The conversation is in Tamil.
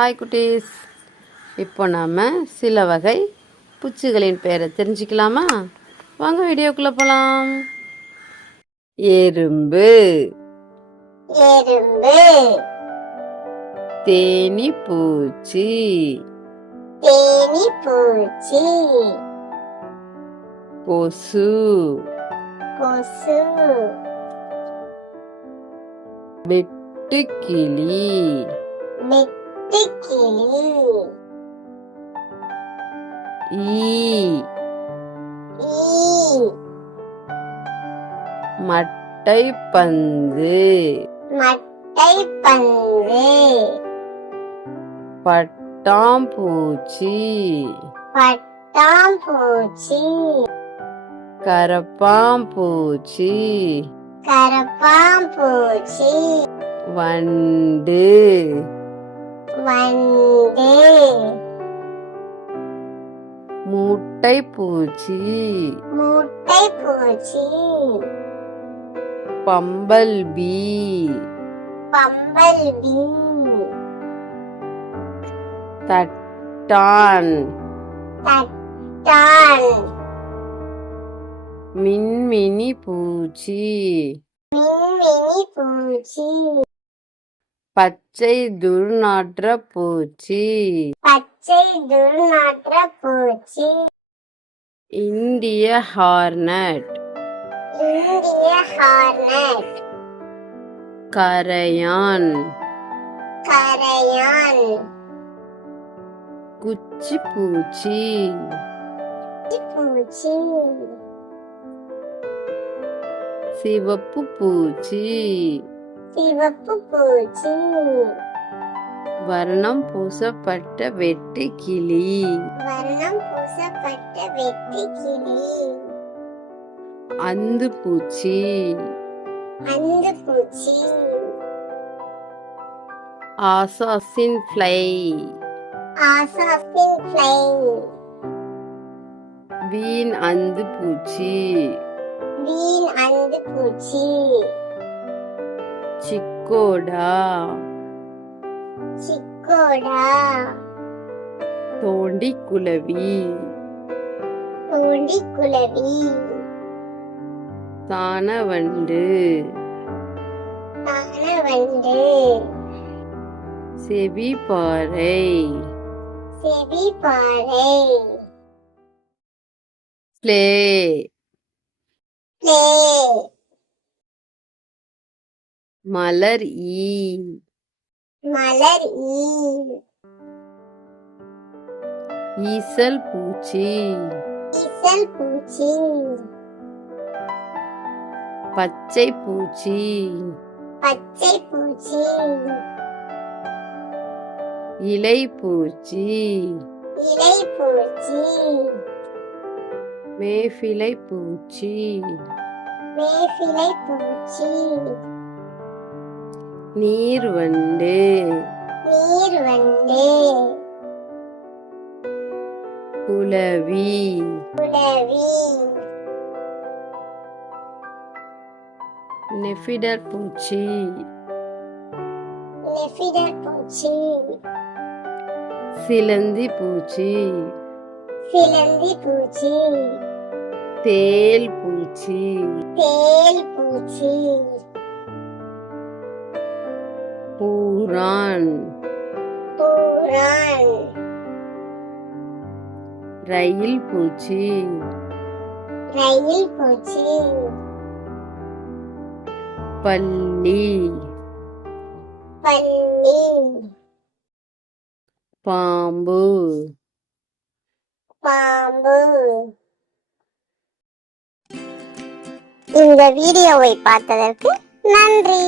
ஹாய் குட்டீஸ். இப்போ நாம் சில வகை பூச்சிகளின் பெயரை தெரிஞ்சுக்கலாமா? வாங்க வீடியோக்குள்ளே போகலாம். எறும்பு, எறும்பு, தேனி பூச்சி, தேனி பூச்சி, கொசு, கொசு, வெட்டுக்கிளி, வெட்டுக்கிளி, ஈ, ஈ, மட்டைப்பந்து, மட்டைப்பந்து, பட்டாம்பூச்சி, பட்டாம்பூச்சி, கரப்பாம்பூச்சி, கரப்பாம்பூச்சி, வண்டு, வண்டு, மூட்டைப்பூச்சி, மூட்டைப்பூச்சி, பம்பல்பீ, பம்பல்பீ, தட்டான், தட்டான், மின்மினி பூச்சி, மின்மினி பூச்சி, பச்சை துர்நாற்ற பூச்சி, பச்சை துர்நாற்ற பூச்சி, இந்திய ஹார்னட், இந்திய ஹார்னட், கரையான், கரையான், குச்சி பூச்சி, பூச்சி, சிவப்பு பூச்சி, சிவப்பு பூச்சி, வர்ணம் பூசப்பட்ட வெட்டுக்கிளி, வர்ணம் பூசப்பட்ட வெட்டுக்கிளி, அந்து பூச்சி, அந்து பூச்சி, ஆசாசின் ஃப்ளை, ஆசாசின் ஃப்ளை, வீண் அந்து பூச்சி, வீண் அந்து பூச்சி, சிக்கோடா, சிக்கோடா, தோண்டிக்குளவி, தோண்டிக்குளவி, சாணவண்டு, தானவண்டு, செவிப்பாறை, செவிப்பாறை, ஸ்லே, பிளே, மலர் ஈ, மலர் ஈ, ஈசல் பூச்சி, ஈசல் பூச்சி, பச்சை பூச்சி, பச்சை பூச்சி, இலை பூச்சி, இலை பூச்சி, மேஃபிலை பூச்சி, மேஃபிலை பூச்சி, நீர்வண்டு, நீர்வண்டு, குளவி, குளவி, நெஃபிடர் பூச்சி, நெஃபிடர் பூச்சி, சிலந்தி பூச்சி, சிலந்தி பூச்சி, தேல் பூச்சி, தேல் பூச்சி, பூரான், பூரான், ரயில் பூச்சி, ரயில் பூச்சி, பல்லி, பல்லி, பாம்பு. பாம்பு. இந்த வீடியோவை பார்த்ததற்கு நன்றி.